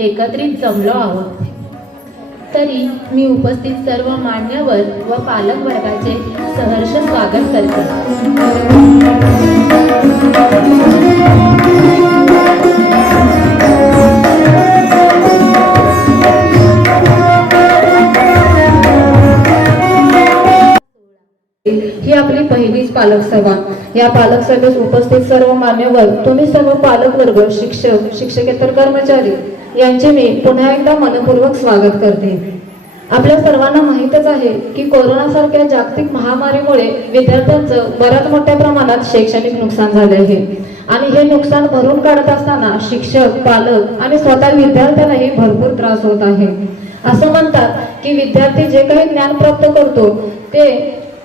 एकत्रित जमलो आहोत। तरी मी उपस्थित सर्व मान्यवर व पालक वर्गाचे सहर्ष स्वागत करते। ही आपली पहिलीच पालक सभा। या पालक सभेस उपस्थित सर्व मान्यवर, तुम्ही सर्व पालक वर्ग, शिक्षक, शिक्षकेतर कर्मचारी यांचे मी पुन्हा एकदा मनपूर्वक स्वागत करते। आपल्या सर्वांना माहीतच आहे की कोरोनासारख्या जागतिक महामारीमुळे विद्यार्थ्यांचं बऱ्याच मोठ्या प्रमाणात शैक्षणिक नुकसान झाले आहे आणि हे नुकसान भरून काढत असताना शिक्षक, पालक आणि स्वतः विद्यार्थ्यांनाही भरपूर त्रास होत आहे। असं म्हणतात की विद्यार्थी जे काही ज्ञान प्राप्त करतो ते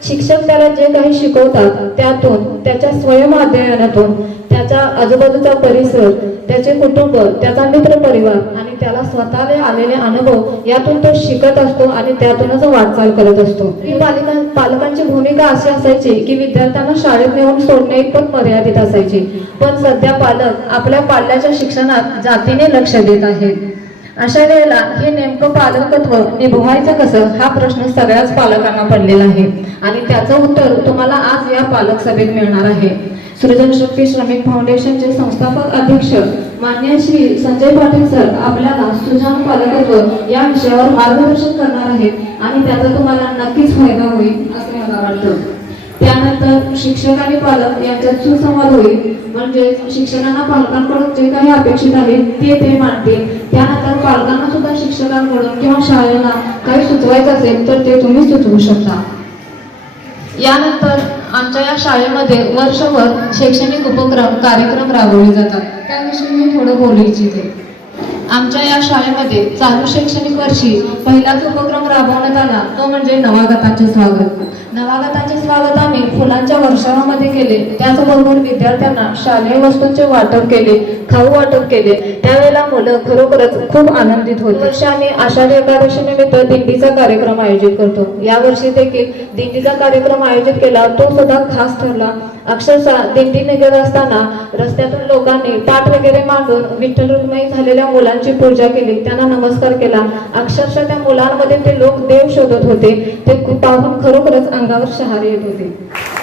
शिक्षक त्याला जे काही शिकवतात त्यातून, त्याच्या स्वयं अध्ययनातून, त्याच्या आजूबाजूचा परिसर, त्याचे कुटुंब, त्याचा मित्र परिवार आणि त्याला स्वतःला आलेले अनुभव यातून तो शिकत असतो आणि त्यातूनच वाटचाल करत असतो। पालकांची भूमिका अशी असायची की विद्यार्थ्यांना शाळेत नेऊन सोडणे इतपत मर्यादित असायची, पण सध्या पालक आपल्या पाल्याच्या शिक्षणात जातीने लक्ष देत आहेत। अशा वेळेला हे नेमकं पालकत्व निभवायचं कसं हा प्रश्न सगळ्याच पालकांना पडलेला आहे आणि त्याचं उत्तर तुम्हाला आज या पालक सभेत मिळणार आहे। सृजन शक्ती श्रमिक फाउंडेशनचे संस्थापक अध्यक्ष मान्य श्री संजय पाटील सर आपल्याला सुजाण पालकत्व या विषयावर मार्गदर्शन करणार आहेत आणि त्याचा तुम्हाला नक्कीच फायदा होईल असं मला वाटतं। त्यानंतर शिक्षक आणि पालक यांच्यात सुसंवाद होईल, म्हणजे शिक्षकांना पालकांकडून जे काही अपेक्षित आहे ते मांडतील। त्यानंतर पालकांना सुद्धा शिक्षकांकडून किंवा शाळेला काही सुचवायचं असेल तर ते तुम्ही सुचवू शकता। यानंतर आमच्या या शाळेमध्ये वर्षभर शैक्षणिक उपक्रम कार्यक्रम राबवले जातात, त्याविषयी मी थोडं बोलू इच्छिते। आमच्या या शाळेमध्ये चालू शैक्षणिक वर्षी पहिलाच उपक्रम राबवण्यात आला तो म्हणजे नवागतांचे स्वागत। नवागतांचे स्वागत आम्ही फुलांच्या वर्षावामध्ये केले, त्याचबरोबर विद्यार्थ्यांना शालेय वस्तूंचे वाटप केले, खाऊ वाटप केले। त्यावेळेला मुलं खरोखरच खूप आनंदित होते। वर्षी आम्ही आषाढी एकादशी निमित्त दिंडीचा कार्यक्रम आयोजित करतो। यावर्षी देखील दिंडीचा कार्यक्रम आयोजित केला, तो सुद्धा खास ठरला। अक्षरशः दिंडी निघत असताना रस्त्यातून लोकांनी पाठ वगैरे मांडून विठ्ठल रुक्मिणी झालेल्या मुलांची पूजा केली, त्यांना नमस्कार केला। अक्षरशः त्या मुलांमध्ये ते लोक देव शोधत होते, ते पाहून खरोखरच अंगावर शहारे येत होते।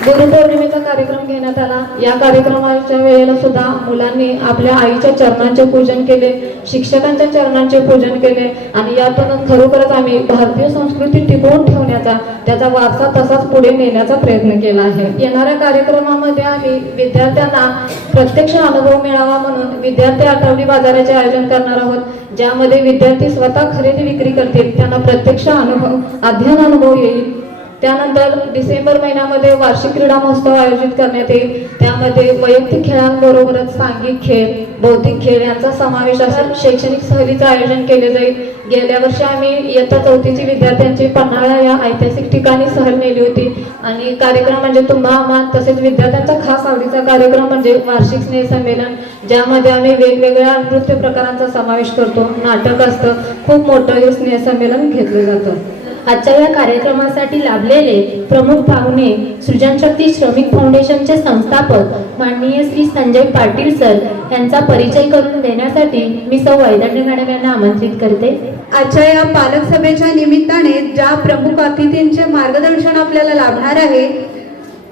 गुरुपौर्णिमेचा कार्यक्रम घेण्यात आला। या कार्यक्रमाच्या वेळेला सुद्धा मुलांनी आपल्या आईच्या चरणांचे पूजन केले, शिक्षकांच्या चरणांचे पूजन केले आणि यातून खरोखरच आम्ही भारतीय संस्कृती टिकवून ठेवण्याचा, त्याचा वारसा तसाच पुढे नेण्याचा प्रयत्न केला आहे। येणाऱ्या कार्यक्रमामध्ये आम्ही विद्यार्थ्यांना प्रत्यक्ष अनुभव मिळावा म्हणून विद्यार्थी आठवडी बाजाराचे आयोजन करणार आहोत, ज्यामध्ये विद्यार्थी स्वतः खरेदी विक्री करतील, त्यांना प्रत्यक्ष अध्ययन अनुभव येईल। त्यानंतर डिसेंबर महिन्यामध्ये वार्षिक क्रीडा महोत्सव आयोजित करण्यात येईल, त्यामध्ये वैयक्तिक खेळांबरोबरच सांघिक खेळ, बौद्धिक खेळ यांचा समावेश असेल। शैक्षणिक सहलीचं आयोजन केले जाईल। गेल्या वर्षी आम्ही इयत्ता 4थीची विद्यार्थ्यांची पन्हाळा या ऐतिहासिक ठिकाणी सहल नेली होती आणि कार्यक्रम म्हणजे तुम्हा आम्हा तसेच विद्यार्थ्यांचा खास आवडीचा कार्यक्रम म्हणजे वार्षिक स्नेह संमेलन, ज्यामध्ये आम्ही वेगवेगळ्या नृत्य प्रकारांचा समावेश करतो, नाटक असतं, खूप मोठं हे स्नेह संमेलन घेतलं जातं। आजच्या या कार्यक्रमासाठी लाभलेले प्रमुख पाहुणे सृजन शक्ती श्रमिक फाउंडेशनचे संस्थापक माननीय श्री संजय पाटील सर यांचा परिचय करून देण्यासाठी मी सौ वैदंड मॅडम यांना आमंत्रित करते। आजच्या या पालक सभेच्या निमित्ताने ज्या प्रमुख अतिथींचे मार्गदर्शन आपल्याला लाभणार आहे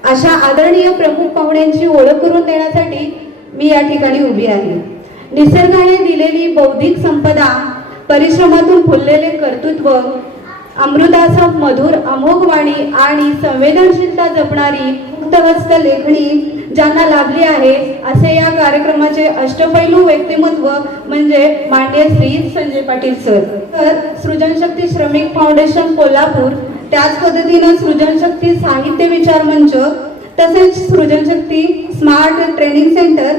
अशा आदरणीय प्रमुख पाहुण्यांची ओळख करून देण्यासाठी मी या ठिकाणी उभी आहे। निसर्गाने दिलेली बौद्धिक संपदा, परिश्रमातून फुललेले कर्तृत्व, अमृतासम मधुर अमोघ वाणी आणि संवेदनशीलता जपणारी मुक्तहस्त लेखणी ज्यांना लाभली आहे असे या कार्यक्रमाचे अष्टपैलू व्यक्तिमत्व म्हणजे माननीय श्री संजय पाटील सर। तर सृजन शक्ती श्रमिक फाउंडेशन कोल्हापूर, त्याच पद्धतीने सृजन शक्ती साहित्य विचार मंच, तसेच सृजन शक्ती स्मार्ट ट्रेनिंग सेंटर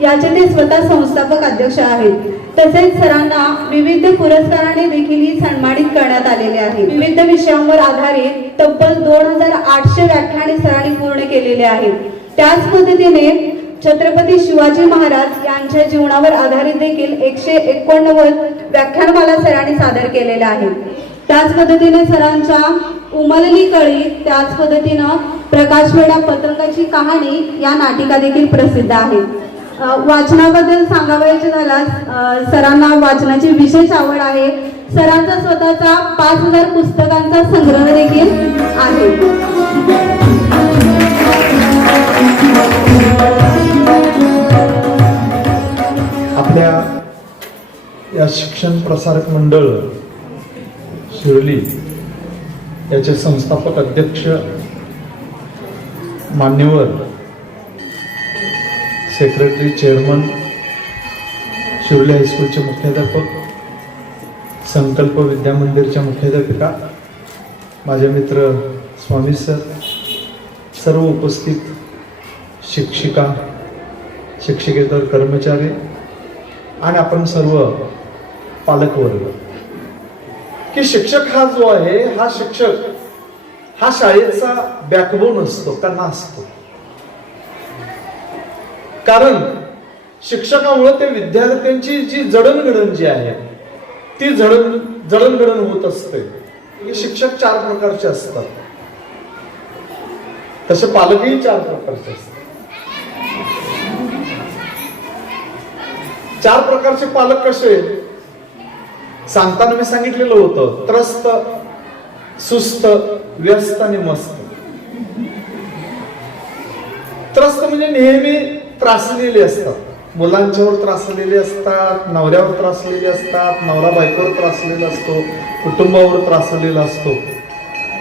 याचे ते स्वतः संस्थापक अध्यक्ष आहेत। तसेच सरांना विविध पुरस्काराने देखील सन्मानित करण्यात आलेले आहे। विविध विषयांवर आधारित तब्बल 2800 व्याख्याने सरांनी पूर्ण केलेले आहेत। त्याच पद्धतीने छत्रपती शिवाजी महाराज यांच्या जीवनावर आधारित देखील 189 व्याख्यानमाला सरांनी सादर केलेल्या आहेत। त्याच पद्धतीने सरांच्या उमलली कळी, त्याच पद्धतीने प्रकाशवेडा पतंगाची कहाणी या नाटिका देखील प्रसिद्ध आहेत। वाचनाबद्दल सांगावयाचे झाल्यास सरांना वाचनाची विशेष आवड आहे. सरांचा स्वतःचा 5000 पुस्तकांचा संग्रह देखील आहे. आपल्या या शिक्षण प्रसारक मंडळ शिर्डी याचे संस्थापक अध्यक्ष मान्यवर सेक्रेटरी चेअरमन शिर्डी हायस्कूलचे मुख्याध्यापक संकल्प विद्या मंदिरच्या मुख्याध्यापिका माझे मित्र स्वामी सर सर्व उपस्थित शिक्षिका शिक्षकेतर कर्मचारी आणि आपण सर्व पालकवर्ग की शिक्षक हा जो आहे हा शिक्षक हा शाळेचा बॅकबोन असतो कणा असतो. कारण शिक्षकामुळे ते विद्यार्थ्यांची जी जडणघडण जी आहे ती जडणघडण होत असते. शिक्षक 4 प्रकारचे असतात तसे पालकही 4 प्रकारचे असतात. 4 प्रकारचे पालक कसे सांगताना मी सांगितलेलं होतं त्रस्त सुस्त व्यस्त आणि मस्त. त्रस्त म्हणजे नेहमी त्रासलेले असतात, मुलांच्यावर त्रासलेले असतात, नवऱ्यावर त्रासलेले असतात, नवरा बायकोवर त्रासलेला असतो, कुटुंबावर त्रासलेला असतो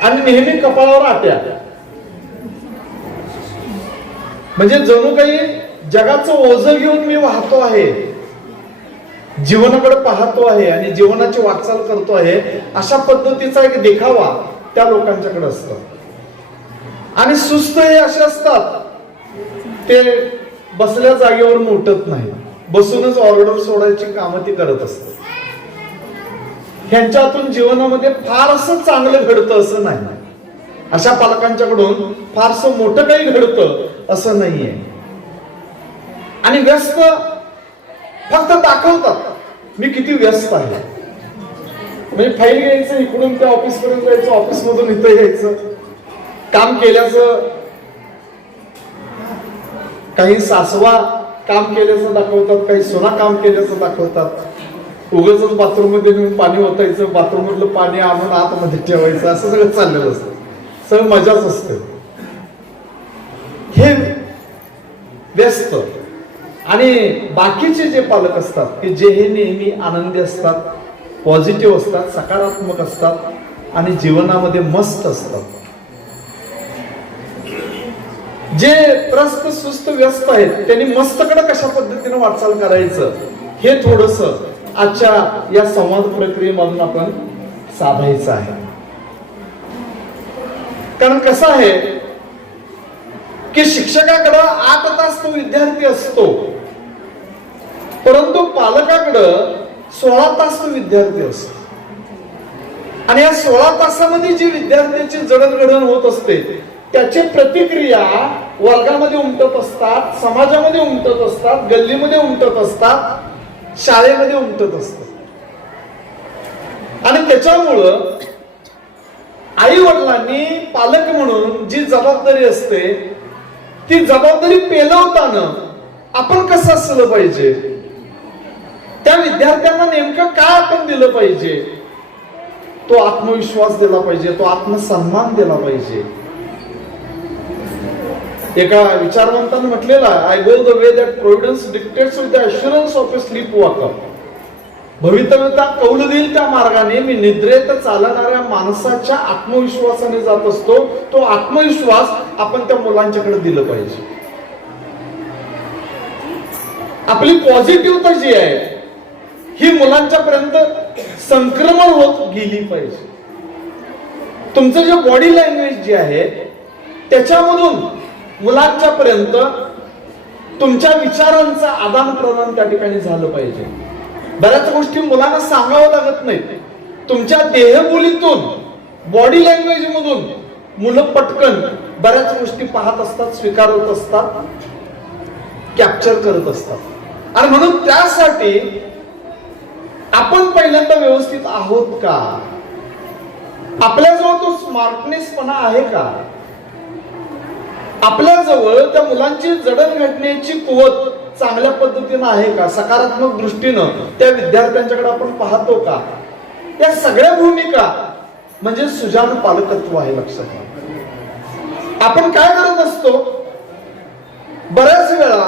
आणि नेहमी कपाळावर आट्या. म्हणजे जणू काही जगाचं ओझं घेऊन मी वाहतो आहे, जीवनाकडे पाहतो आहे आणि जीवनाची वाटचाल करतो आहे अशा पद्धतीचा एक देखावा त्या लोकांच्याकडे असतो. आणि सुस्त हे असे असतात ते बसल्या जागेवरून उठत नाही, बसूनच ऑर्डर सोडायची कामं ती करत असतात. ह्यांच्यातून जीवनामध्ये फार असं चांगलं घडतं असं नाही, अशा पालकांच्याकडून फारसं मोठं काही घडतं असं नाहीये. आणि व्यस्त फक्त दाखवतात मी किती व्यस्त आहे. म्हणजे फाईल घ्यायचं इकडून त्या ऑफिस पर्यंत जायचं, ऑफिस मधून इथं यायचं, काम केल्याचं काही सासवा काम केल्याचं दाखवतात, काही सोना काम केल्याचं दाखवतात. उगाच बाथरूम मध्ये नेऊन पाणी ओतायचं, बाथरूम मधलं पाणी आणून आतमध्ये ठेवायचं, असं सगळं चाललेलं असतं. सगळं मजाच असते. हे व्यस्त. आणि बाकीचे जे पालक असतात की जे हे नेहमी आनंदी असतात, पॉझिटिव्ह असतात, सकारात्मक असतात आणि जीवनामध्ये मस्त असतात. जे त्रस्त सुस्त व्यस्त आहेत त्यांनी मस्तकडे कशा पद्धतीने वाटचाल करायचं हे थोडस आजच्या या संवाद प्रक्रियेमधून आपण साधायचं आहे. कारण कसं आहे की शिक्षकाकडे 8 तास तो विद्यार्थी असतो, परंतु पालकाकडं 16 तास तो विद्यार्थी असतो. आणि या 16 तासामध्ये जी विद्यार्थ्याची जडणघडण होत असते त्याची प्रतिक्रिया वर्गामध्ये उमटत असतात, समाजामध्ये उमटत असतात, गल्लीमध्ये उमटत असतात, शाळेमध्ये उमटत असतात. आणि त्याच्यामुळं आई वडिलांनी पालक म्हणून जी जबाबदारी असते ती जबाबदारी पेलवताना आपण कसं असलं पाहिजे, त्या विद्यार्थ्यांना नेमकं काय आपण दिलं पाहिजे, तो आत्मविश्वास दिला पाहिजे, तो आत्मसन्मान दिला पाहिजे. एका विचारवंताने म्हटलेला I go the way that providence dictates with the assurance of a sleepwalker. भवितव्यता कौल देईल त्या मार्गाने मी निद्रेत चालणाऱ्या माणसाच्या आत्मविश्वासाने जात असतो. तो आत्मविश्वास आपण त्या मुलांच्याकडे दिलं पाहिजे. आपली पॉझिटिव्हता जी आहे ही मुलांच्या पर्यंत संक्रमण होत गेली पाहिजे. तुमचं जे बॉडी लँग्वेज जी आहे त्याच्यामधून मुलांच्या पर्यंत तुमच्या विचारांचं आदान प्रदान त्या ठिकाणी झालं पाहिजे. बऱ्याच गोष्टी मुलांना सांगावं लागत नाहीत, तुमच्या देहबोलीतून बॉडी लँग्वेज मधून मुलं पटकन बऱ्याच गोष्टी पाहत असतात, स्वीकारत असतात, कॅप्चर करत असतात. आणि म्हणून त्यासाठी आपण पहिल्यांदा व्यवस्थित आहोत का, आपल्याजवळ तो स्मार्टनेसपणा आहे का, आपल्याजवळ त्या मुलांची जडण घडण्याची कुवत चांगल्या पद्धतीनं आहे का, सकारात्मक दृष्टीनं त्या विद्यार्थ्यांच्याकडे आपण पाहतो का, या सगळ्या भूमिका म्हणजे सुजाण पालकत्व आहे. लक्षात घ्या. आपण काय करत असतो, बऱ्याच वेळा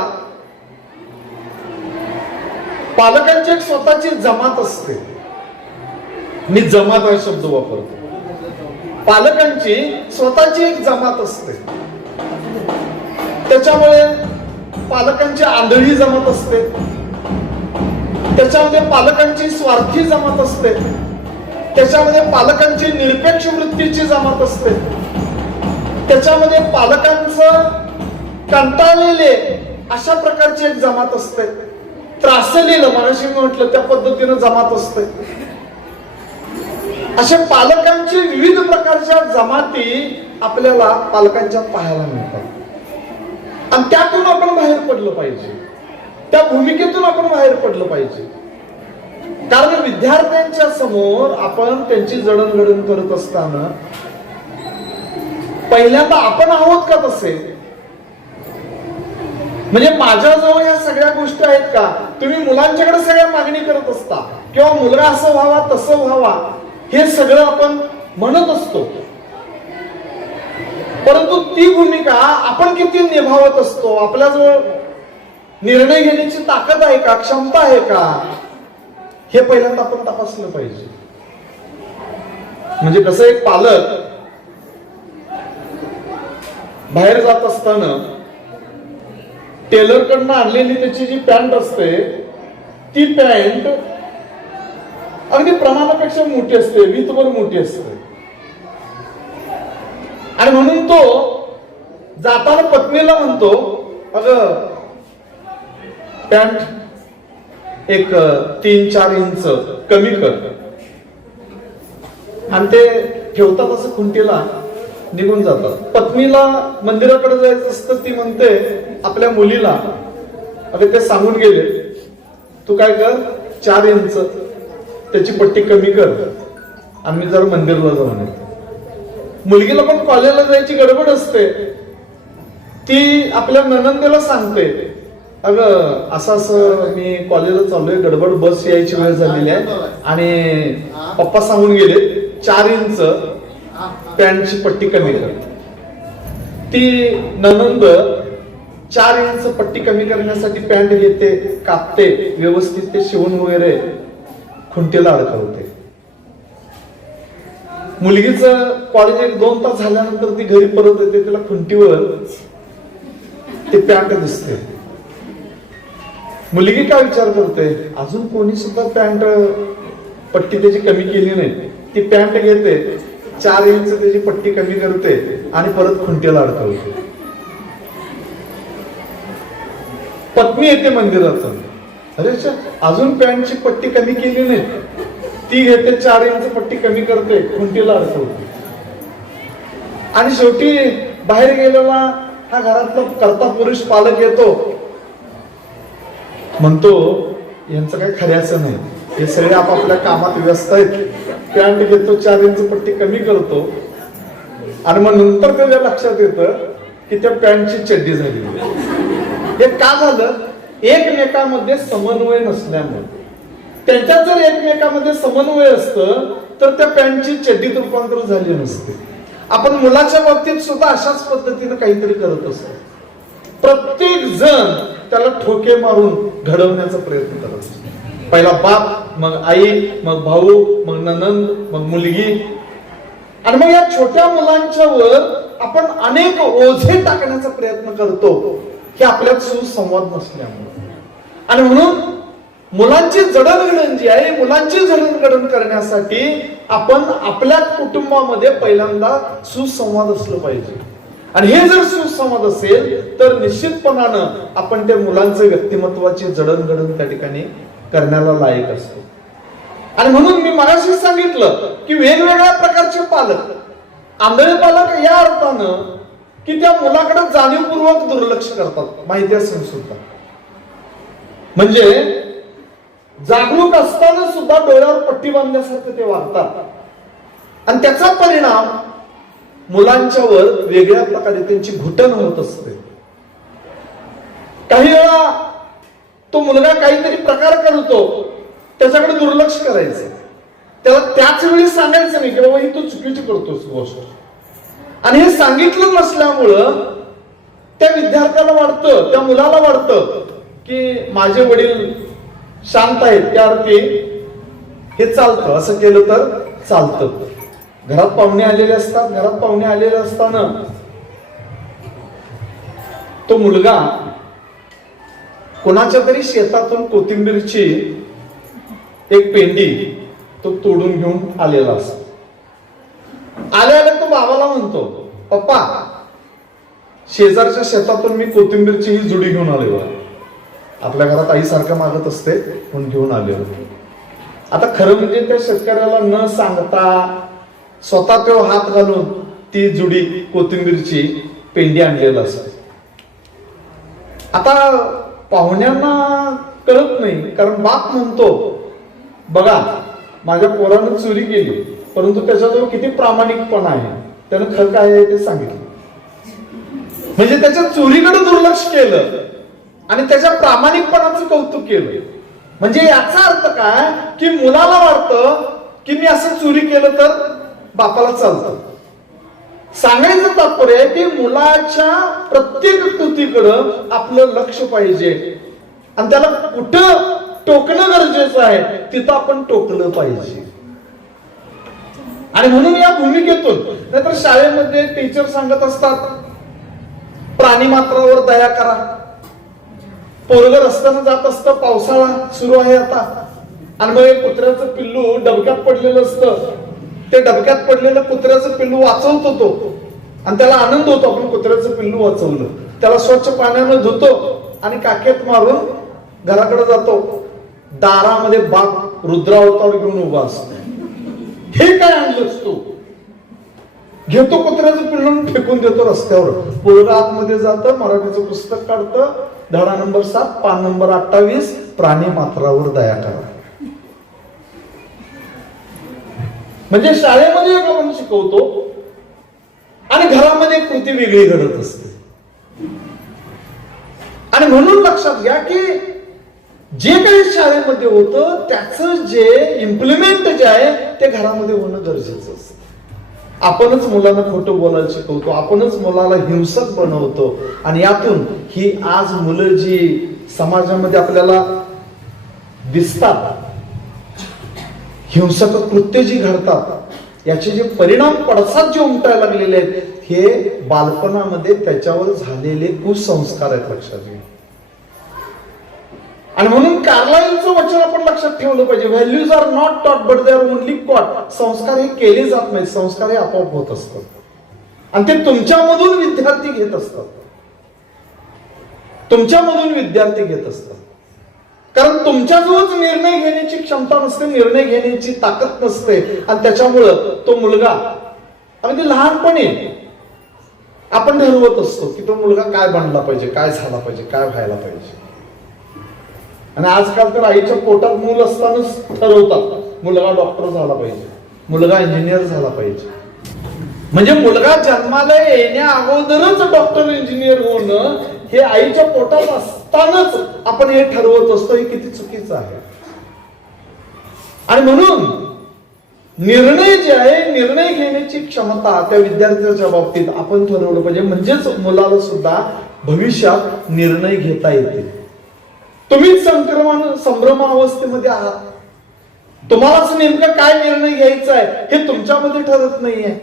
पालकांची एक स्वतःची जमात असते. मी जमात हा शब्द वापरतो. पालकांची स्वतःची एक जमात असते. त्याच्यामुळे पालकांची आंधळी जमात असते, त्याच्यामध्ये पालकांची स्वार्थी जमात असते, त्याच्यामध्ये पालकांची निरपेक्ष वृत्तीची जमात असते, त्याच्यामध्ये पालकांचं कंटाळलेले अशा प्रकारची एक जमात असते, त्रासलेलं मराठी म्हटलं त्या पद्धतीनं जमात असते. अशा पालकांची विविध प्रकारच्या जमाती आपल्याला पालकांच्या पाहायला मिळतात. आणि त्यातून आपण बाहेर पडलं पाहिजे, त्या भूमिकेतून आपण बाहेर पडलं पाहिजे. कारण विद्यार्थ्यांच्या समोर आपण त्यांची जडणघडण करत असताना पहिल्यांदा आपण आहोत का तसे, म्हणजे माझ्याजवळ या सगळ्या गोष्टी आहेत का. तुम्ही मुलांच्याकडे सगळ्या मागणी करत असता किंवा मुलगा असं व्हावा तसं व्हावा हे सगळं आपण म्हणत असतो, परंतु ती भूमिका आपण किती निभावत असतो, आपल्याजवळ निर्णय घेण्याची ताकद आहे का, क्षमता आहे का, हे पहिल्यांदा आपण तपासलं पाहिजे. म्हणजे कसं, एक पालक बाहेर जात असताना टेलर कडनं आणलेली त्याची जी पॅन्ट असते ती पॅन्ट अगदी प्रमाणापेक्षा मोठी असते, वीतभर मोठी असते. आणि म्हणून तो जाताना पत्नीला म्हणतो, अगं पॅन्ट एक 3-4 इंच कमी कर. आणि ते ठेवतात असं खुंटीला, निघून जातात. पत्नीला मंदिराकडे जायचं असतं, ती म्हणते आपल्या मुलीला, अगं ते सांगून गेले, तू काय कर 4 इंच त्याची पट्टी कमी कर आणि मी जरा मंदिरला जाऊन येते. मुलगीला पण कॉलेजला जायची गडबड असते, ती आपल्या नणंदेला सांगते, अगं असं असं मी कॉलेजला चाललोय, गडबड बस यायची वेळ झालेली आहे आणि पप्पा सांगून गेले 4 इंच पॅन्टची पट्टी कमी कर. ती नणंद 4 इंच पट्टी कमी करण्यासाठी पॅन्ट घेते, कापते, व्यवस्थित ते शिवून वगैरे खुंटीला अडकवते. मुलगीचं कॉलेज 1-2 तास झाल्यानंतर ती घरी परत येते, तिला खुंटीवर ते पॅन्ट दिसते. मुलगी काय विचार करते, अजून कोणी सुद्धा पॅन्ट पट्टी त्याची कमी केली नाही. ती पॅन्ट घेते, 4 इंच त्याची पट्टी कमी करते आणि परत खुंटीला अडकवते. पत्नी येते मंदिरात, अरे अजून पॅन्टची पट्टी कमी केली नाही, ती घेते 4 इंच पट्टी कमी करते, खुंटीला अडकवते. आणि शेवटी बाहेर गेलेला हा घरातला करता पुरुष पालक येतो, म्हणतो यांचं काही खऱ्याचं नाही, हे सगळे आपापल्या कामात व्यस्त आहेत. पॅन्ट घेतो, 4 इंच पट्टी कमी करतो आणि मग नंतर त्याच्या लक्षात येतं की त्या पॅन्टची चड्डी झाली. हे का झालं, एकमेकांमध्ये समन्वय नसल्यामुळे. त्यांच्यात जर एकमेकांमध्ये समन्वय असतं तर त्या पॅन्टची चड्डीत रूपांतर झाली नसते. आपण मुलाच्या बाबतीत सुद्धा अशाच पद्धतीने काहीतरी करत असतो. प्रत्येक जण त्याला ठोके मारून घडवण्याचा प्रयत्न करत असतो. पहिला बाप, मग आई, मग भाऊ, मग नणंद, मग मुलगी. आणि मग या छोट्या मुलांच्या वर आपण अनेक ओझे टाकण्याचा प्रयत्न करतो की आपल्यात सुसंवाद नसल्यामुळे. आणि म्हणून मुलांची जडणघडण जी आहे, मुलांची जडणघडण करण्यासाठी आपण आपल्या कुटुंबामध्ये पहिल्यांदा सुसंवाद असलं पाहिजे. आणि हे जर सुसंवाद असेल तर निश्चितपणानं आपण त्या मुलांचं व्यक्तिमत्वाची जडणघडण त्या ठिकाणी करण्याला लायक असतो. आणि म्हणून मी मगाशी सांगितलं की वेगवेगळ्या प्रकारचे पालक, आंधळे पालक या अर्थानं की त्या मुलाकडे जाणीवपूर्वक दुर्लक्ष करतात, माहिती असेल सुद्धा. म्हणजे जागरूक असताना सुद्धा डोळ्यावर पट्टी बांधल्यासारखं ते वागतात आणि त्याचा परिणाम मुलांच्यावर वेगळ्या प्रकारे त्यांची घुटण होत असते. काही वेळा तो मुलगा काहीतरी प्रकार करतो त्याच्याकडे दुर्लक्ष करायचं, त्याला त्याच वेळी सांगायचं नाही की बाबा ही तू चुकीची करतोस गोष्ट. आणि हे सांगितलं नसल्यामुळं त्या विद्यार्थ्याला वाटतं, त्या मुलाला वाटतं की माझे वडील शांत आहेत, त्या अर्थी हे चालतं, असं केलं तर चालतं. घरात पाहुणे आलेले असतात, घरात पाहुणे आलेले असताना तो मुलगा कोणाच्या तरी शेतातून कोथिंबीरची एक पेंडी तो तोडून घेऊन आलेला असतो. आल्या तो बाबाला म्हणतो, पप्पा शेजारच्या शेतातून मी कोथिंबीरची ही जुडी घेऊन आले. आपल्या घरात आई सारखं मागत असते म्हणून घेऊन आले होते. आता खरं म्हणजे त्या शेतकऱ्याला न सांगता स्वतः तो हात घालून ती जुडी कोथिंबीरची पेंडी आणलेला असते. आता पाहुण्यांना कळत नाही, कारण बाप म्हणतो बघा माझ्या पोरानं चोरी केली, परंतु त्याच्याजवळ किती प्रामाणिकपणा आहे, त्यानं खरं काय आहे ते सांगितलं. म्हणजे त्याच्या चोरीकडे दुर्लक्ष केलं आणि त्याच्या प्रामाणिकपणाचं कौतुक केलं. म्हणजे याचा अर्थ काय की मुलाला वाटतं की मी असं चोरी केलं तर बापाला चालतं. सांगायचं तात्पर्य आहे की मुलाच्या प्रत्येक कृतीकडं आपलं लक्ष पाहिजे आणि त्याला कुठं टोकणं गरजेचं आहे तिथं आपण टोकलं पाहिजे. आणि म्हणून या भूमिकेतून, नाहीतर शाळेमध्ये टीचर सांगत असतात प्राणी मात्रावर दया करा. पोरगं रस्त्यानं जात असतं, पावसाळा सुरू आहे आता, आणि मग एक कुत्र्याचं पिल्लू डबक्यात पडलेलं असतं. ते डबक्यात पडलेलं कुत्र्याचं पिल्लू वाचवतो तो, आणि त्याला आनंद होतो आपण कुत्र्याचं पिल्लू वाचवलं. त्याला स्वच्छ पाण्यानं धुतो आणि काखेत मारून घराकडे जातो. दारामध्ये बाप रुद्रावतार घेऊन उभा असतो. हे काय आणलंस तू? घेतो कुत्र्याचं पिल्लू फेकून देतो रस्त्यावर. पोरगं आतमध्ये जातं, मराठीचं पुस्तक काढतं, धडा नंबर 7 पान नंबर 28 प्राणी मात्रावर दया करा. म्हणजे शाळेमध्ये एक आपण शिकवतो आणि घरामध्ये कृती वेगळी घडत असते. आणि म्हणून लक्षात घ्या की जे काही शाळेमध्ये होतं त्याचं जे इम्प्लिमेंट जे आहे ते घरामध्ये होणं गरजेचं असतं. आपणच मुलांना खोटं बोलायला शिकवतो, आपणच मुलाला हिंसक बनवतो, आणि यातून ही आज मुलं जी समाजामध्ये आपल्याला दिसतात, हिंसक कृत्य जी घडतात, याचे जे परिणाम पडसाद जे उमटायला लागलेले आहेत, हे बालपणामध्ये त्याच्यावर झालेले कुसंस्कार आहेत, लक्षात घ्या. आणि म्हणून कार्लाइलचं वचन आपण लक्षात ठेवलं पाहिजे, values are not taught but they are only caught. संस्कार हे केले जात नाहीत, संस्कार हे आपोआप होत असतात आणि ते तुमच्यामधून विद्यार्थी घेत असतात, तुमच्यामधून विद्यार्थी घेत असतात. कारण तुमच्याजवळच निर्णय घेण्याची क्षमता नसते, निर्णय घेण्याची ताकद नसते, आणि त्याच्यामुळं तो मुलगा अगदी लहानपणी आपण ठरवत असतो की तो मुलगा काय बनला पाहिजे, काय झाला पाहिजे, काय व्हायला पाहिजे. आणि आजकाल तर आईच्या पोटात मूल असतानाच ठरवतात मुलगा डॉक्टर झाला पाहिजे, मुलगा इंजिनियर झाला पाहिजे. म्हणजे मुलगा जन्माला येण्या अगोदरच डॉक्टर इंजिनियर होणं हे आईच्या पोटात असतानाच आपण हे ठरवत असतो, हे किती चुकीचं आहे. आणि म्हणून निर्णय जे आहे, निर्णय घेण्याची क्षमता त्या विद्यार्थ्याच्या बाबतीत आपण ठरवलं पाहिजे, म्हणजेच मुलाला सुद्धा भविष्यात निर्णय घेता येतील. तुम्हीच संभ्रम अवस्थेमध्ये आहात, तुम्हालाच नेमकं काय निर्णय घ्यायचा आहे हे तुमच्यामध्ये ठरत नाहीये.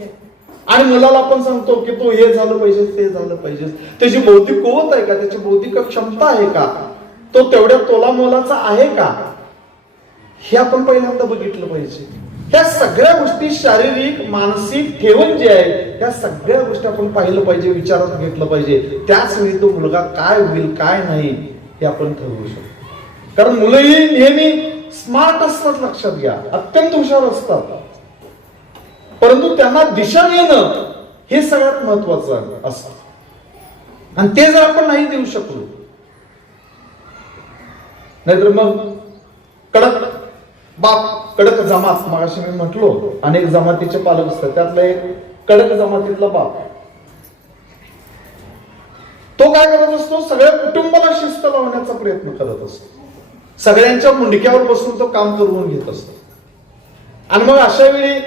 आणि मुलाला आपण सांगतो की तो हे झालं पाहिजे, ते झालं पाहिजे. त्याची बौद्धिक कुवत आहे का, त्याची बौद्धिक क्षमता आहे का, तो तेवढ्या तोलामोलाचा आहे का, हे आपण पहिल्यांदा बघितलं पाहिजे. ह्या सगळ्या गोष्टी, शारीरिक मानसिक ठेवण जे आहे, ह्या सगळ्या गोष्टी आपण पाहिलं पाहिजे, विचारात घेतलं पाहिजे. त्याच वेळी तो मुलगा काय होईल काय नाही हे आपण ठरवू शकतो. कारण मुलंही नेहमी स्मार्ट असतात, लक्षात घ्या, अत्यंत हुशार असतात, परंतु त्यांना दिशा देणं हे सगळ्यात महत्वाचं असतं. आणि ते जर आपण नाही देऊ शकलो, नाहीतर मग कडक बाप, कडक जमात, मगाशी मी म्हटलो अनेक जमातीचे पालक असतात, त्यातला एक कडक जमातीतला बाप, तो काय करत असतो, सगळ्या कुटुंबाला शिस्त लावण्याचा प्रयत्न करत असतो. सगळ्यांच्या मुंडक्यावर बसून तो काम करून घेत असतो. आणि मग अशा वेळी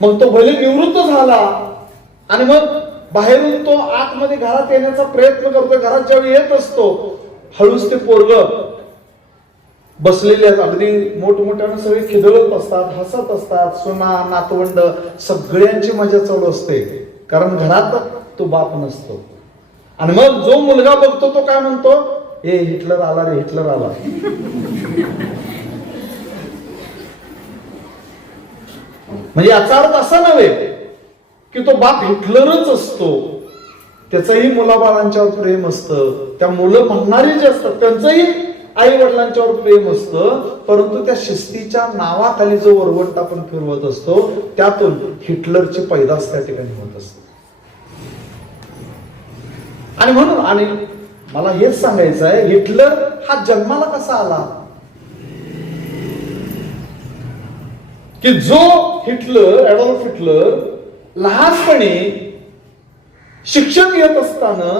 मग तो भले निवृत्त झाला आणि मग बाहेरून तो आतमध्ये घरात येण्याचा प्रयत्न करतोय. घरात ज्यावेळी येत असतो हळूच ते पोरग बसलेले आहेत, अगदी मोठमोठ्यानं सगळे खिदळत असतात, हसत असतात, सुना नातवंड सगळ्यांची मजा चालू असते, कारण घरात तो बाप नसतो. आणि मग जो मुलगा बघतो तो काय म्हणतो, ए हिटलर आला रे, हिटलर आला. म्हणजे याचा अर्थ असा नव्हे की तो बाप हिटलरच असतो. त्याचंही मुलाबाळांच्यावर प्रेम असतं, त्या मुलं म्हणणारी जे असतात त्यांचंही आई वडिलांच्यावर प्रेम असतं, परंतु त्या शिस्तीच्या नावाखाली जो वरवंट आपण फिरवत असतो त्यातून हिटलरची पैदास त्या ठिकाणी होत असते. आणि म्हणून आणि मला हेच सांगायचं आहे, हिटलर हा जन्माला कसा आला, की जो हिटलर ऍडॉल्फ हिटलर लहानपणी शिक्षण घेत असताना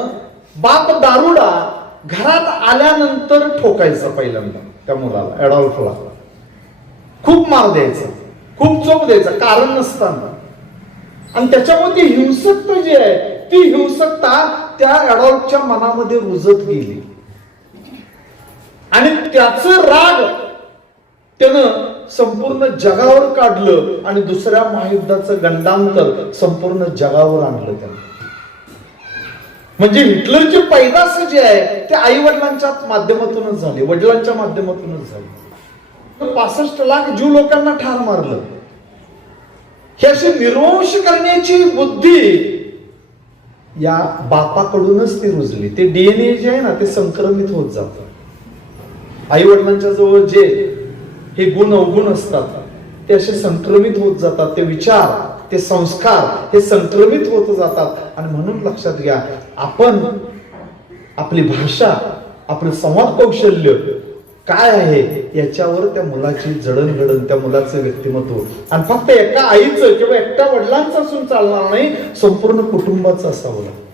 बाप दारुडा घरात आल्यानंतर ठोकायचा पहिल्यांदा त्या मुलाला, ऍडॉल्फला खूप मार द्यायचा, खूप चोप द्यायचा कारण नसताना. आणि त्याच्यामध्ये ती हिंसकता जी आहे ती हिंसकता त्या ऍडॉल्फच्या मनामध्ये रुजत गेली आणि त्याचं राग त्यानं संपूर्ण जगावर काढलं आणि दुसऱ्या महायुद्धाचं गंडांतर संपूर्ण जगावर आणलं त्यानं. म्हणजे हिटलरची पैदास जी आहे ते आई वडिलांच्या माध्यमातूनच झाली, वडिलांच्या माध्यमातूनच झाली. 65 लाख ज्यू लोकांना ठार मारलं. ही अशी निर्वंश करण्याची बुद्धी या बापाकडूनच ती रुजली. ते डीएनए जे आहे ना ते संक्रमित होत जातं. आई वडिलांच्या जवळ जे हे गुण अवगुण असतात ते असे संक्रमित होत जातात. ते विचार, ते संस्कार हे संक्रमित होत जातात. आणि म्हणून लक्षात घ्या, आपण आपली भाषा, आपलं संवाद कौशल्य काय आहे याच्यावर त्या मुलाची जडणघडण, त्या मुलाचं व्यक्तिमत्व. आणि फक्त एका आईचं किंवा एकट्या वडिलांचं असून चालणार नाही, संपूर्ण कुटुंबाचं असावं लागतं.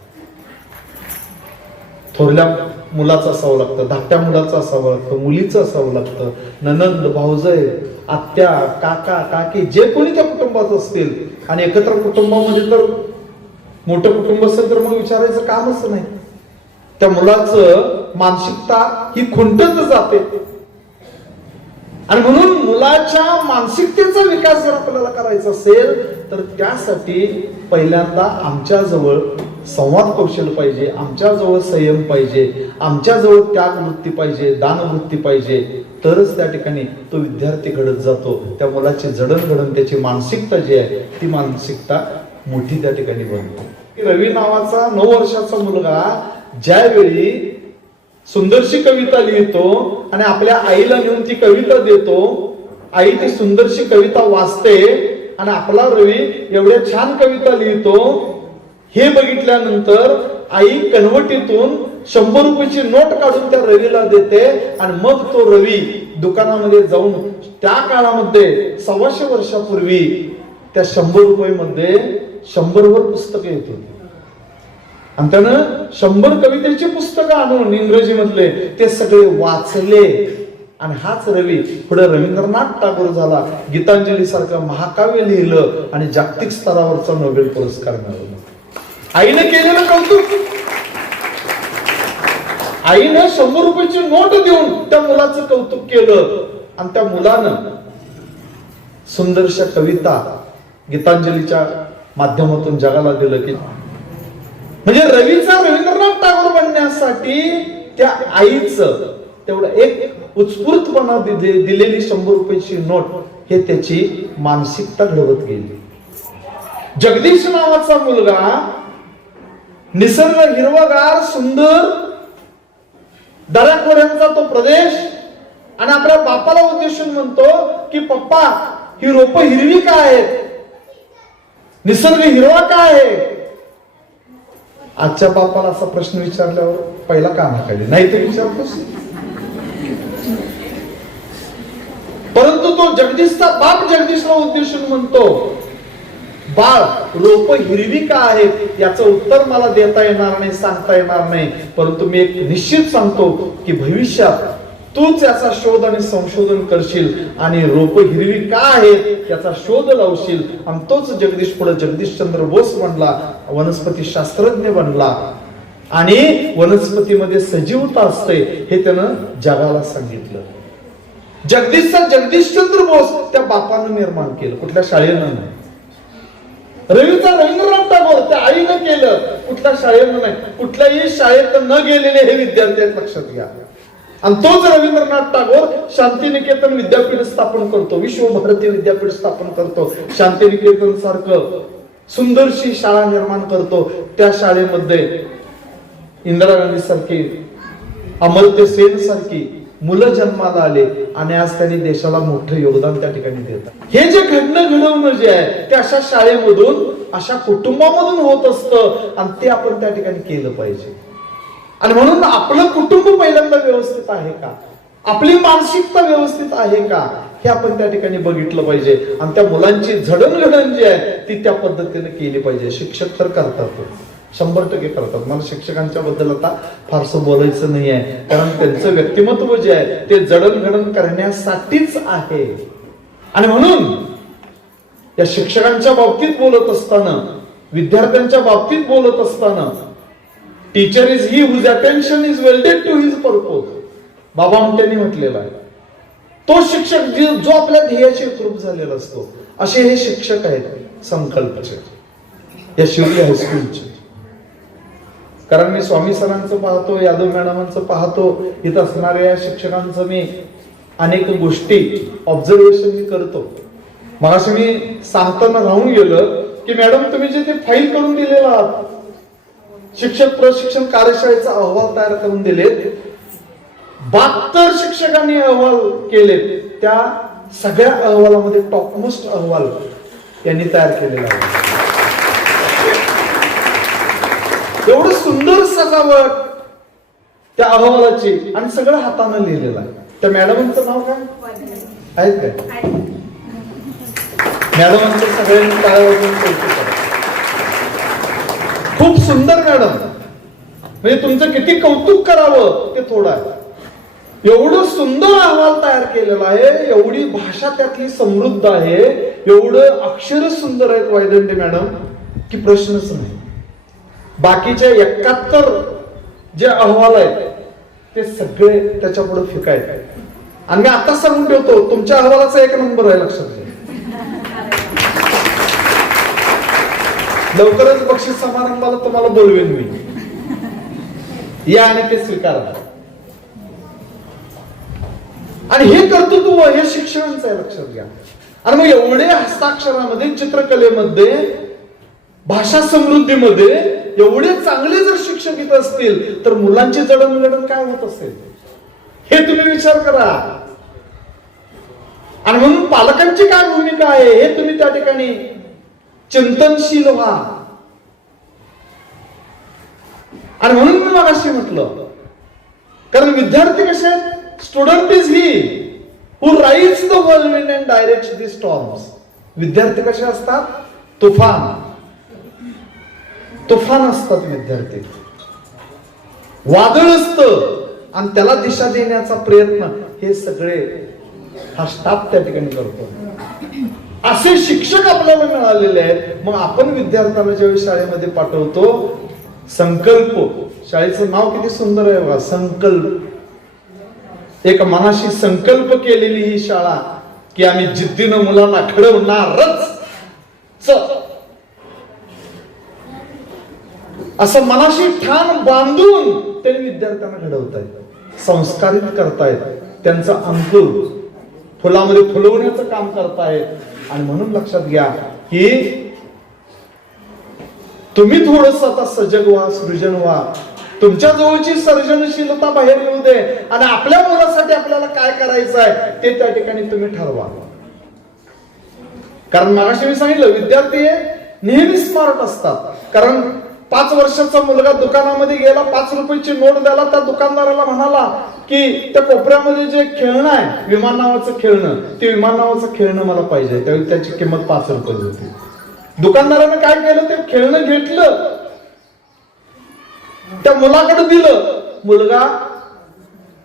थोरल्या मुलाचं असावं लागतं, धाकट्या मुलाचं असावं लागतं, मुलीचं असावं लागतं, ननंद भाऊजय आत्या काका काकी जे कोणी त्या कुटुंबात असतील. आणि एकत्र कुटुंबामध्ये तर मोठं कुटुंब असेल तर मग विचारायचं कामच नाही. त्या मुलाचं मानसिकता ही खुंटत जाते. आणि म्हणून मुलाच्या मानसिकतेचा विकास जर आपल्याला करायचा असेल तर त्यासाठी पहिल्यांदा आमच्याजवळ संवाद कौशल्य पाहिजे, आमच्याजवळ संयम पाहिजे, आमच्याजवळ त्याग वृत्ती पाहिजे, दान वृत्ती पाहिजे. तरच त्या ठिकाणी तो विद्यार्थी घडत जातो. त्या मुलाची जडणघडण, त्याची मानसिकता जी आहे ती मानसिकता मोठी त्या ठिकाणी बनते. रवी नावाचा 9 वर्षाचा मुलगा ज्यावेळी सुंदरशी कविता लिहितो आणि आपल्या आईला नेऊन ती कविता देतो, आई ती सुंदरशी कविता वाचते आणि आपला रवी एवढ्या छान कविता लिहितो हे बघितल्यानंतर आई कन्वर्टीतून 100 रुपयाची नोट काढून त्या रवीला देते. आणि मग तो रवी दुकानामध्ये जाऊन, त्या काळामध्ये 125 वर्षापूर्वी त्या 100 रुपये 100 वर पुस्तकं येत होती. आणि त्यानं 100 कवितेची पुस्तकं आणून इंग्रजीमधले ते सगळे वाचले. आणि हाच रवी पुढे रवींद्रनाथ टागोर झाला, गीतांजली सारखं महाकाव्य लिहिलं आणि जागतिक स्तरावरचा नोबेल पुरस्कार मिळवला. आईने केलेलं कौतुक, आईनं 100 रुपयाची नोट देऊन त्या मुलाचं कौतुक केलं आणि त्या मुलानं सुंदरशा कविता गीतांजलीच्या माध्यमातून जगाला दिलं. की म्हणजे रवीचा रवींद्रनाथ टागोर बनण्यासाठी त्या आईचं तेवढं एक उत्स्फूर्तपणा दिलेली 100 रुपयाची नोट हे त्याची मानसिकता घडवत गेली. जगदीश नावाचा मुलगा निसर्ग हिरवागार सुंदर दऱ्याखोऱ्यांचा तो प्रदेश आणि आपल्या बापाला उद्देशून म्हणतो की पप्पा ही रोप हिरवी का आहेत, निसर्ग हिरवा का आहे. आजच्या बापाला असा प्रश्न विचारल्यावर पहिला कानाखाली नाही तर विचारतोस. परंतु तो जगदीशचा बाप जगदीशला उद्देशून म्हणतो, बाळ रोप हिरवी का आहेत याचं उत्तर मला देता येणार नाही, सांगता येणार नाही, परंतु मी एक निश्चित सांगतो की भविष्यात तूच याचा शोध आणि संशोधन करशील आणि रोप हिरवी का आहेत याचा शोध लावशील. आणि तोच जगदीश पुढे जगदीशचंद्र बोस बनला, वनस्पती शास्त्रज्ञ बनला आणि वनस्पतीमध्ये सजीवता असते हे त्यानं जगाला सांगितलं. जगदीशचंद्र बोस त्या बापानं निर्माण केलं, कुठल्या शाळेनं नाही. रवीचा रवींद्रनाथ टागोर त्या आईनं केलं, कुठल्या शाळेनं नाही. कुठल्याही शाळेत न गेलेले हे विद्यार्थी आहेत, लक्षात घ्या. आणि तोच रवींद्रनाथ टागोर शांतिनिकेतन विद्यापीठ स्थापन करतो, विश्वभारती विद्यापीठ स्थापन करतो, शांतिनिकेतन सारखं सुंदरशी शाळा निर्माण करतो. त्या शाळेमध्ये इंदिरा गांधी सारखी, अमर्त्य सेन सारखी मुलं जन्माला आले आणि आज त्यांनी देशाला मोठं योगदान त्या ठिकाणी देतात. हे जे घडवणं जे आहे ते अशा शाळेमधून, अशा कुटुंबामधून होत असतं आणि ते आपण त्या ठिकाणी केलं पाहिजे. आणि म्हणून आपलं कुटुंब पहिल्यांदा व्यवस्थित आहे का, आपली मानसिकता व्यवस्थित आहे का, हे आपण त्या ठिकाणी बघितलं पाहिजे. आणि त्या मुलांची जडणघडण जी आहे ती त्या पद्धतीने केली पाहिजे. शिक्षक तर करतात, 100% करतात. मला शिक्षकांच्या बद्दल आता फारसं बोलायचं नाही आहे, कारण त्यांचं व्यक्तिमत्व जे आहे ते जडणघडण करण्यासाठीच आहे. आणि म्हणून या शिक्षकांच्या बाबतीत बोलत असताना, विद्यार्थ्यांच्या बाबतीत बोलत असताना, teacher is he whose attention is welded to his purpose, बाबा त्यांनी म्हटलेला आहे. तो शिक्षक जो आपल्या ध्येयाशी एकरूप झालेला असतो, असे हे शिक्षक आहेत संकल्पचे या शिवली हायस्कूलचे. कारण मी स्वामी सरांचं पाहतो, यादव मॅडमांचं पाहतो, इथं असणाऱ्या शिक्षकांचं मी अनेक गोष्टी ऑब्झर्वेशन मी करतो. मगाशी मी सांगताना राहून गेलं की मॅडम तुम्ही जे ते फाईल करून दिलेला आहात, शिक्षक प्रशिक्षण कार्यशाळेचा अहवाल तयार करून दिलेत, 72 शिक्षकांनी अहवाल केलेत. त्या सगळ्या अहवालामध्ये टॉपमोस्ट अहवाल यांनी तयार केलेला आहे. एवढं सुंदर सजावट त्या अहवालाची आणि सगळं हाताने लिहिलेलं आहे. त्या मॅडमांचं नाव काय आहेत काय? मॅडमांचं सगळ्यांनी टाळ्यावरून कौतुक करा. खूप सुंदर मॅडम, म्हणजे तुमचं किती कौतुक करावं ते थोडं आहे. एवढं सुंदर अहवाल तयार केलेला आहे, एवढी भाषा त्यातली समृद्ध आहे, एवढं अक्षर सुंदर आहेत वायदंडे मॅडम की प्रश्नच नाही. बाकीचे 71 जे अहवाल आहेत ते सगळे त्याच्या पुढे फिका आहेत. आणि मी आता सांगून ठेवतो, तुमच्या अहवालाचा 1 नंबर आहे, लक्षात घ्या. लवकरच बक्षीस समारंभाला तुम्हाला बोलवेन मी, या आणि ते स्वीकारा. आणि हे कर्तृत्व हे शिक्षणाचं आहे, लक्षात घ्या. आणि मग एवढे हस्ताक्षरामध्ये, चित्रकलेमध्ये, भाषा समृद्धीमध्ये एवढे चांगले जर शिक्षक इथं असतील तर मुलांची जडणघडण काय होत असेल हे तुम्ही विचार करा. आणि म्हणून पालकांची काय भूमिका आहे हे तुम्ही त्या ठिकाणी चिंतनशील व्हा. आणि म्हणून मी मगाशी म्हटलं, कारण विद्यार्थी कसे आहेत, student is he who rides the whirlwind and directs the storms. विद्यार्थी कसे असतात, तुफान असतात विद्यार्थी. वादळ असतं आणि त्याला दिशा देण्याचा प्रयत्न हे सगळे हा स्टाफ त्या ठिकाणी करतो. असे शिक्षक आपल्याला मिळालेले आहेत. मग आपण विद्यार्थ्यांना ज्यावेळी शाळेमध्ये पाठवतो, संकल्प, शाळेचं नाव किती सुंदर आहे बघा, संकल्प. एक मनाशी संकल्प केलेली ही शाळा की आम्ही जिद्दीनं मुलांना घडवणारच, असं मनाशी ठाण बांधून त्यांनी विद्यार्थ्यांना घडवतायत, संस्कारित करतायत, त्यांचं अंकुर फुलामध्ये फुलवण्याचं काम करतायत. आणि म्हणून लक्षात घ्या की तुम्ही थोडस आता सजग व्हा, सृजन व्हा, तुमच्या जवळची सर्जनशीलता बाहेर येऊ दे आणि आपल्या मुलासाठी आपल्याला काय करायचं आहे ते त्या ठिकाणी तुम्ही ठरवा. कारण मगाशी मी सांगितलं, विद्यार्थी नेहमी स्मार्ट असतात. कारण 5 वर्षाचा मुलगा दुकानामध्ये गेला, 5 रुपयाची नोट द्याला, त्या दुकानदाराला म्हणाला की त्या कोपऱ्यामध्ये जे खेळणं आहे, विमान नावाचं खेळणं, ते विमान नावाचं खेळणं मला पाहिजे. त्यावेळी त्याची किंमत 5 रुपये होती. दुकानदाराने काय केलं, ते खेळणं घेतलं, त्या मुलाकडे दिलं. मुलगा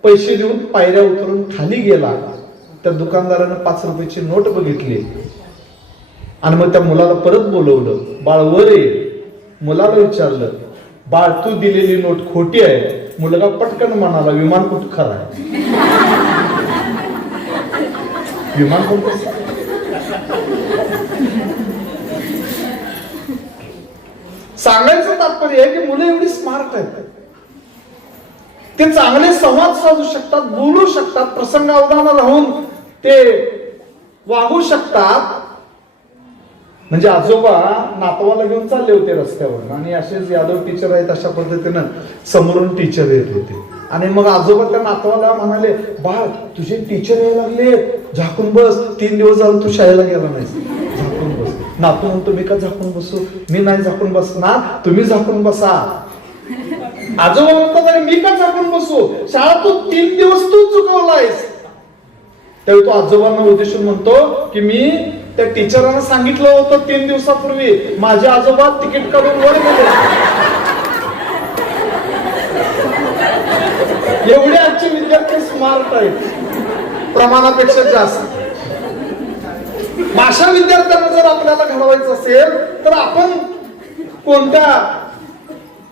पैसे देऊन पायऱ्या उतरून खाली गेला. त्या दुकानदारानं 5 रुपयाची नोट बघितली आणि मग त्या मुलाला परत बोलवलं. बाळ वर ये. मुलाला विचारलं, बाळ तू दिलेली नोट खोटी आहे. मुलगा पटकन म्हणाला, विमान कुठं खरं आहे? विमान कोणतं? सांगायचं तात्पर्य आहे की मुलं एवढी स्मार्ट आहेत. ते चांगले संवाद साधू शकतात, बोलू शकतात, प्रसंगावधान राहून ते वागू शकतात. म्हणजे आजोबा नातवाला घेऊन चालले होते रस्त्यावर आणि असेच यादव टीचर आहेत अशा पद्धतीनं समोरून टीचर येत होते. आणि मग आजोबा त्या नातवाला म्हणाले, बाळ तुझे टीचर यायला लागले, झाकून बस. 3 दिवस झाले तू शाळेला गेला नाहीस, झाकून बस. नातू म्हणतो, मी का झाकून बसू? मी नाही झाकून बसणार, तुम्ही झाकून बसा. आजोबा म्हणतात, अरे मी का झाकून बसू? शाळा तू 3 दिवस तू चुकवलायस. त्यावेळी तो आजोबांना उद्देशून म्हणतो की मी त्या टीचरांना सांगितलं होतं 3 दिवसापूर्वी, माझे आजोबा तिकीट काढून वर गेले. एवढे आजचे विद्यार्थी स्मार्ट आहेत, प्रमाणापेक्षा जास्त. अशा विद्यार्थ्यांना जर आपल्याला घडवायचं असेल तर आपण कोणत्या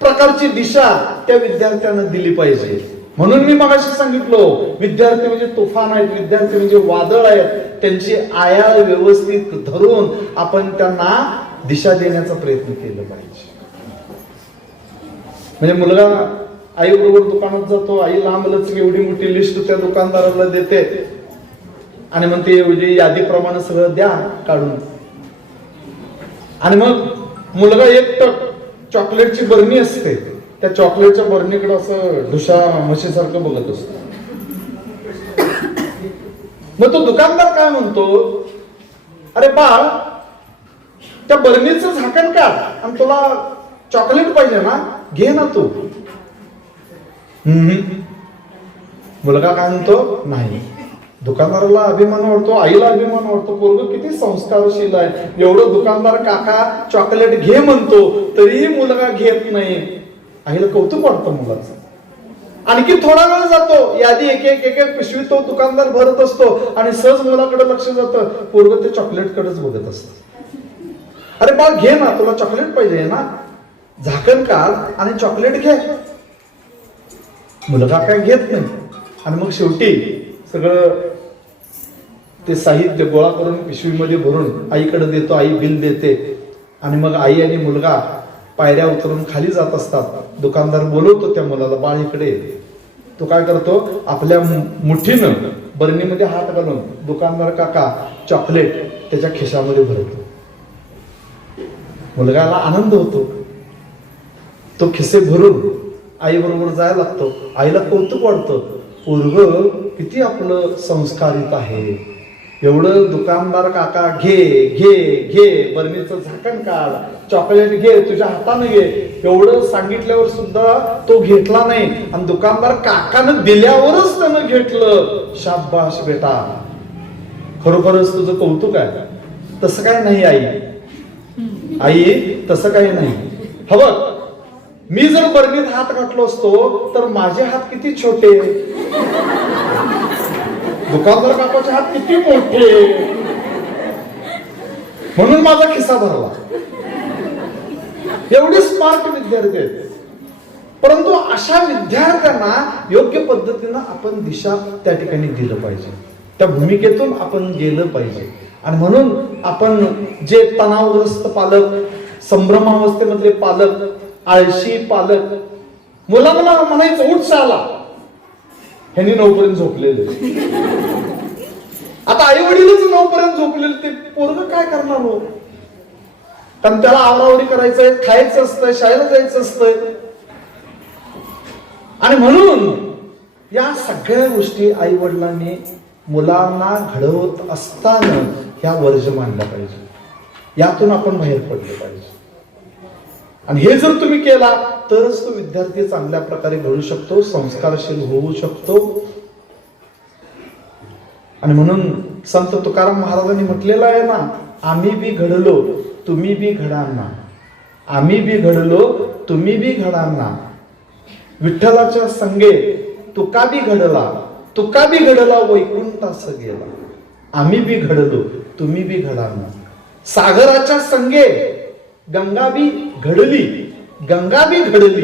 प्रकारची दिशा त्या विद्यार्थ्यांना दिली पाहिजे. म्हणून मी मगाशी सांगितलो, विद्यार्थी म्हणजे तुफान आहेत, विद्यार्थी म्हणजे वादळ आहेत. त्यांची आयाळ व्यवस्थित धरून आपण त्यांना दिशा देण्याचा प्रयत्न केला पाहिजे. म्हणजे मुलगा आई बरोबर दुकानात जातो, आई लांब लचक एवढी मोठी लिस्ट त्या दुकानदाराला देते आणि मग ते यादीप्रमाणे सगळं द्या काढून. आणि मग मुलगा एकटक चॉकलेटची बरणी असते, त्या चॉकलेटच्या बरणीकडे असं ढुशा म्हशीसारखं बघत असतो. मग तो दुकानदार काय म्हणतो, अरे बाळ त्या बरणीचं झाकण काढ आणि तुला चॉकलेट पाहिजे ना, घे ना तू. मुलगा काय म्हणतो, नाही. दुकानदाराला अभिमान वाटतो, आईला अभिमान वाटतो, पोरग किती संस्कारशील आहे, एवढं दुकानदार काका चॉकलेट घे म्हणतो तरीही मुलगा घेत नाही. आईला कौतुक वाटतं मुलाचं. आणखी थोडा वेळ जातो, यादी एक एक पिशवी तो दुकानदार भरत असतो आणि सहज मुलाकडे लक्ष जातं, पोरग ते चॉकलेट कडेच बघत असत. अरे बाळ घे ना, तुला चॉकलेट पाहिजे ना, झाकण काढ आणि चॉकलेट घे. मुलगा काय घेत नाही. आणि मग शेवटी सगळं ते साहित्य गोळा करून पिशवीमध्ये भरून आईकडे देतो. आई बिल देते आणि मग आई आणि मुलगा पायऱ्या उतरून खाली जात असतात. दुकानदार बोलवतो त्या मुलाला, बाळ इकडे. तो काय करतो, आपल्या मुठीनं बरणीमध्ये हात घालून दुकानदार काका चॉकलेट त्याच्या खिशामध्ये भरतो. मुलगाला आनंद होतो. तो खिसे भरून आई बरोबर जायला लागतो. आईला कौतुक वाटतं, पोरग किती आपलं संस्कारित आहे. एवढं दुकानदार काका घे घे घे, बरणीचं झाकण काढ, चॉकलेट घे, तुझ्या हाताने घे, एवढं सांगितल्यावर सुद्धा तो घेतला नाही. आणि दुकानदार काकानं दिल्यावरच त्यानं घेतलं. शाबाश बेटा, खरोखरच तुझं कौतुक आहे. तसं काय नाही आई, आई तसं काही नाही. हवं मी जर बरणीत हात घातलो असतो तर माझे हात किती छोटे, दुकानदार काकाचे हात किती मोठे, म्हणून माझा खिसा भरला. एवढे स्मार्ट विद्यार्थी आहेत. परंतु अशा विद्यार्थ्यांना योग्य पद्धतीनं आपण दिशा त्या ठिकाणी दिलं पाहिजे, त्या भूमिकेतून आपण गेलं पाहिजे. आणि म्हणून आपण जे तणावग्रस्त पालक, संभ्रमावस्थेमधले पालक, आळशी पालक, मुलांना म्हणायचं उठ शाळा, ह्यांनी 9 पर्यंत झोपलेले. आता आई वडीलच 9 पर्यंत झोपलेले, ते पोरग काय करणार हो? कारण त्याला आवरावरी करायचंय, खायचं असतंय, शाळेला जायचं असतंय. आणि म्हणून या सगळ्या गोष्टी आई वडिलांनी मुलांना घडवत असताना ह्या वर्ज मांडल्या पाहिजे. यातून आपण बाहेर पडले पाहिजे. आणि हे जर तुम्ही केला तरच तो विद्यार्थी चांगल्या प्रकारे घडू शकतो, संस्कारशील होऊ शकतो. आणि म्हणून संत तुकाराम महाराजांनी म्हटलेलं आहे ना, आम्ही बी घडलो तुम्ही बी घडांना, आम्ही बी घडलो तुम्ही बी घडांना. विठ्ठलाच्या संगे तुका बी घडला वैकुंठास गेला. आम्ही बी घडलो तुम्ही बी घडा ना. सागराच्या संगे गंगा बी घडली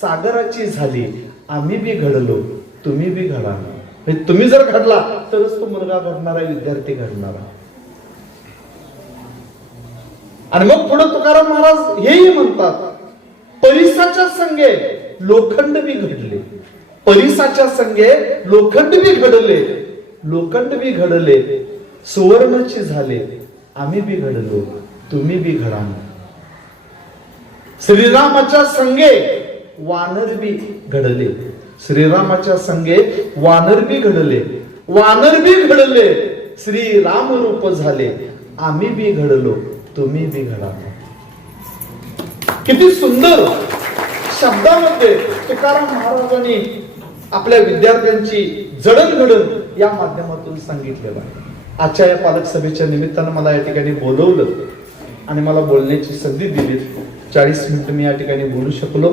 सागराची झाली. आम्ही बी घडलो तुम्ही बी घडा ना. म्हणजे तुम्ही जर घडला तरच तो मुलगा घडणारा, विद्यार्थी घडणारा. आणि मग पुढे तुकाराम महाराज हेही म्हणतात, परिसाच्या संगे लोखंड बी घडले. परिसाच्या संगे लोखंड बी घडले सुवर्णची झाले. आम्ही बी घडलो तुम्ही बी घडा. श्रीरामाच्या संगे वानर बी घडले. श्रीरामाच्या संगे वानर बी घडले श्रीराम रूप झाले. आम्ही बी घडलो तुम्ही बी घडा. किती सुंदर शब्दामध्ये तुकाराम महाराजांनी आपल्या विद्यार्थ्यांची जडणघडण या माध्यमातून सांगितलेलं आहे. आजच्या या पालक सभेच्या निमित्तानं मला या ठिकाणी बोलवलं आणि मला बोलण्याची संधी दिली. 40 मिनिटं मी या ठिकाणी बोलू शकलो.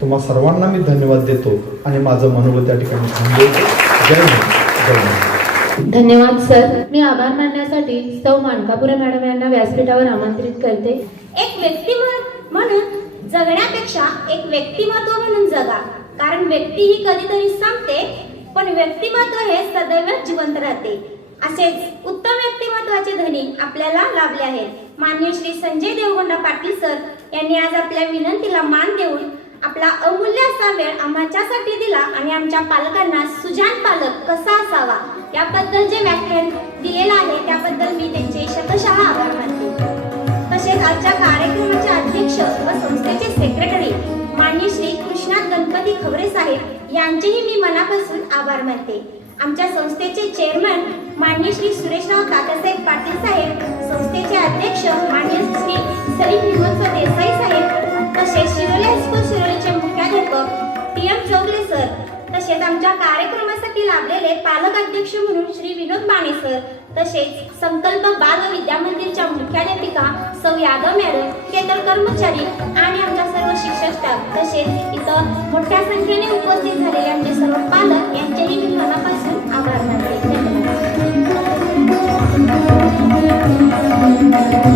तुम्हा सर्वांना मी धन्यवाद देतो आणि माझं मनोबल त्या ठिकाणी थांबवतो. जय हिंद. धन्यवाद सर. मी आभार मानण्यासाठी सौ मानकापुरे मॅडम यांना व्यासपीठावर आमंत्रित करते. एक व्यक्ती म्हणून जगण्यापेक्षा एक व्यक्तिमत्व म्हणून जगा. कारण व्यक्ती ही कधीतरी संपते, पण व्यक्तिमत्व हे सदैव जिवंत राहते. असेच उत्तम व्यक्तिमत्वाचे धनी आपल्याला लाभले आहेत. माननीय श्री संजय देवगोंडा पाटील सर यांनी आज आपल्या विनंतीला मान देऊन आपला अमूल्य असा वेळ आमच्यासाठी दिला आणि आमच्या पालकांना सुजाण पालक कसा असावा याबद्दल जे व्याख्यान दिलेलं आहे त्याबद्दल मी त्यांचे शतशः आभार मानते. तसेच आजच्या कार्यक्रमाचे अध्यक्ष व संस्थेचे सेक्रेटरी माननीय श्री कृष्णात गणपती खवरे साहेब यांचेही मी मनापासून आभार मानते. आमच्या संस्थेचे चेअरमन माननीय श्री सुरेशराव तात्यासाहेब पाटील साहेब, संस्थेचे अध्यक्ष माननीय श्री सलीम हिमंत देसाई साहेब, तसेच शिरोली हायस्कूल शिरोलीचे मुख्याध्यापक PM चौगले सर, तसेच आमच्या कार्यक्रमासाठी लाभलेले पालक अध्यक्ष म्हणून श्री विनोद माने सर, तसेच संकल्प बाल व विद्या मंदिरच्या मुख्याध्यापिका सौ यादव मॅडम, केतन कर्मचारी आणि आमच्या सर्व शिक्षक स्टाफ, तसेच इथं मोठ्या संख्येने उपस्थित झालेले आमचे सर्व पालक यांचेही मी मनापासून आभार मानते. धन्यवाद.